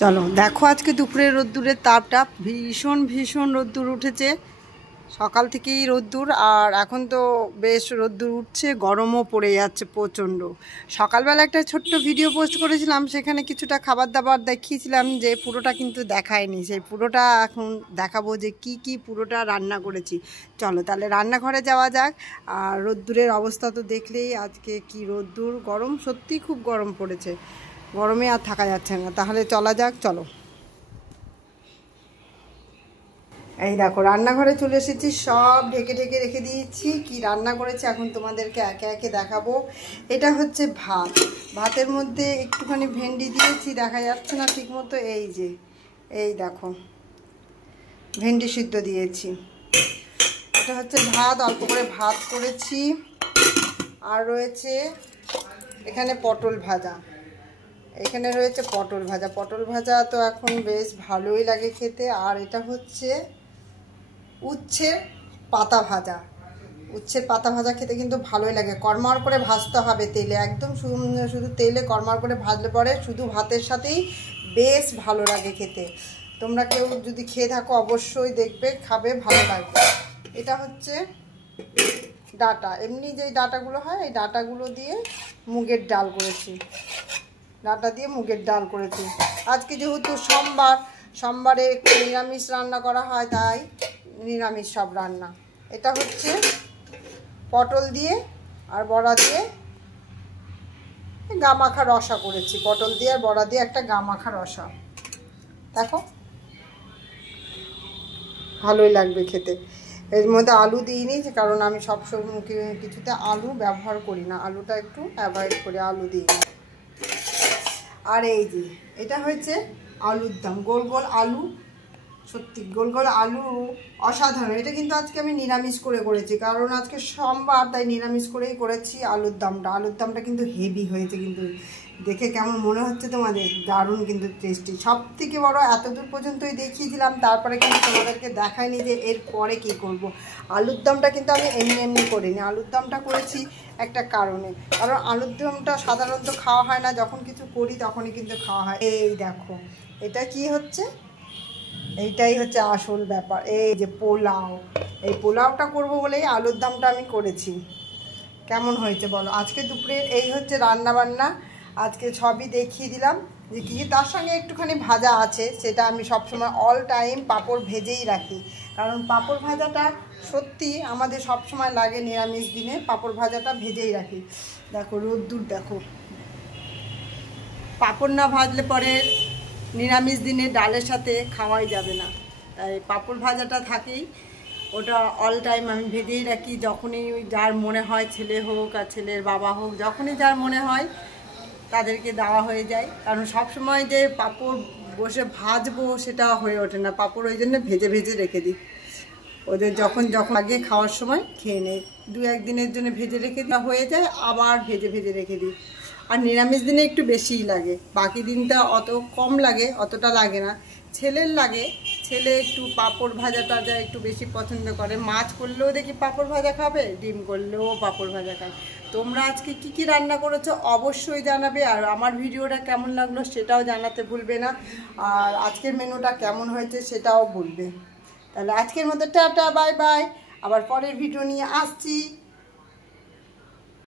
চলো দেখো আজকে দুপুরের রোদ্দুরের তাপটা ভীষণ ভীষণ রোদ্দুর উঠেছে। সকাল থেকেই রোদ্দুর, আর এখন তো বেশ রোদ্দুর উঠছে, গরমও পড়ে যাচ্ছে প্রচণ্ড। সকালবেলা একটা ছোট্ট ভিডিও পোস্ট করেছিলাম, সেখানে কিছুটা খাবার দাবার দেখিয়েছিলাম, যে পুরোটা কিন্তু দেখায়নি। সেই পুরোটা এখন দেখাবো যে কি কি পুরোটা রান্না করেছি। চলো তাহলে রান্নাঘরে যাওয়া যাক। আর রোদ্দুরের অবস্থা তো দেখলেই, আজকে কি রোদ্দুর, গরম, সত্যিই খুব গরম পড়েছে, গরমে আর থাকা যাচ্ছে না। তাহলে চলা যাক, চলো। এই দেখো রান্নাঘরে চলে এসেছি, সব ঢেকে ঢেকে রেখে দিয়েছি। কি রান্না করেছি এখন তোমাদেরকে একে একে দেখাবো। এটা হচ্ছে ভাত, ভাতের মধ্যে একটুখানি ভেন্ডি দিয়েছি, দেখা যাচ্ছে না ঠিক মতো। এই যে এই দেখো ভেন্ডি সিদ্ধ দিয়েছি। এটা হচ্ছে ভাত, অল্প করে ভাত করেছি। আর রয়েছে এখানে পটল ভাজা, এখানে রয়েছে পটল ভাজা। পটল ভাজা তো এখন বেশ ভালোই লাগে খেতে। আর এটা হচ্ছে উচ্ছের পাতা ভাজা। উচ্ছের পাতা ভাজা খেতে কিন্তু ভালোই লাগে, কড়মড় করে ভাজতে হবে তেলে, একদম শুধু তেলে কড়মড় করে ভাজলে পরে শুধু ভাতের সাথেই বেশ ভালো লাগে খেতে। তোমরা কেউ যদি খেয়ে থাকো অবশ্যই দেখবে, খাবে, ভালো লাগবে। এটা হচ্ছে ডাঁটা, এমনি যেই ডাঁটাগুলো হয় এই ডাঁটাগুলো দিয়ে মুগের ডাল করেছি, ডাঁটা দিয়ে মুগের ডাল করেছি। আজকে যেহেতু সোমবার, সোমবারে একটু নিরামিষ রান্না করা হয়, তাই নিরামিষ সব রান্না। এটা হচ্ছে পটল দিয়ে আর বড়া দিয়ে গা মাখা রসা করেছি। পটল দিয়ে আর বড়া দিয়ে একটা গা মাখা রসা, দেখো ভালোই লাগবে খেতে। এর মধ্যে আলু দিইনি, কারণ আমি সব কিছুতে আলু ব্যবহার করি না, আলুটা একটু অ্যাভয়েড করি, আলু দিইনি। আর এই যে এটা হচ্ছে আলুর দম, গোল গোল আলু, সত্যি গোল গোল আলু অসাধারণ। এটা কিন্তু আজকে আমি নিরামিষ করে করেছি, কারণ আজকে সোমবার, তাই নিরামিষ করেই করেছি। আলুর দমটা, আলুর দমটা কিন্তু হেভি হয়েছে, কিন্তু দেখে কেমন মনে হচ্ছে তোমাদের? দারুণ কিন্তু টেস্টি। সব থেকে বড়, এতদূর পর্যন্তই দেখিয়েছিলাম, তারপরে কিন্তু তোমাদেরকে দেখায়নি যে এর পরে কী করব। আলুর দমটা কিন্তু আমি এমনি এমনি করিনি, আলুর দমটা করেছি একটা কারণে, কারণ আলুর দমটা সাধারণত খাওয়া হয় না, যখন কিছু করি তখনই কিন্তু খাওয়া হয়। এই দেখো এটা কি হচ্ছে, এইটাই হচ্ছে আসল ব্যাপার। এই যে পোলাও, এই পোলাওটা করব বলেই আলুর দমটা আমি করেছি। কেমন হয়েছে বলো? আজকে দুপুরের এই হচ্ছে রান্না বান্না, আজকে সবই দেখিয়ে দিলাম যে কী, তার সঙ্গে একটুখানি ভাজা আছে, সেটা আমি সবসময় অল টাইম পাঁপড় ভেজেই রাখি, কারণ পাঁপড় ভাজাটা সত্যি আমাদের সবসময় লাগে। নিরামিষ দিনে পাঁপড় ভাজাটা ভেজেই রাখি। দেখো রোদ্দুর দেখো, পাঁপড় না ভাজলে পরে নিরামিষ দিনে ডালের সাথে খাওয়াই যাবে না, তাই পাঁপড় ভাজাটা থাকেই, ওটা অল টাইম আমি ভেজেই রাখি। যখনই যার মনে হয়, ছেলে হোক আর ছেলের বাবা হোক, যখনই যার মনে হয় তাদেরকে দেওয়া হয়ে যায়, কারণ সব সময় যে পাঁপড় বসে ভাজবো সেটা হয়ে ওঠে না। পাঁপড় ওই জন্য ভেজে ভেজে রেখে দিই, ওদের যখন যখন আগে খাওয়ার সময় খেয়ে নেই। দু একদিনের জন্য ভেজে রেখে দেওয়া হয়ে যায়, আবার ভেজে ভেজে রেখে দিই। আর নিরামিষ দিনে একটু বেশিই লাগে, বাকি দিনটা অত কম লাগে, অতটা লাগে না। ছেলের লাগে, ছেলে একটু পাঁপড় ভাজাটা যা একটু বেশি পছন্দ করে। মাছ করলেও দেখি পাঁপড় ভাজা খাবে, ডিম করলেও পাঁপড় ভাজা খায়। তোমরা আজকে কি কি রান্না করেছো অবশ্যই জানাবে, আর আমার ভিডিওটা কেমন লাগলো সেটাও জানাতে ভুলবে না, আর আজকের মেনুটা কেমন হয়েছে সেটাও বলবে। তাহলে আজকের মতো টাটা, বাই বাই, আবার পরের ভিডিও নিয়ে আসছি।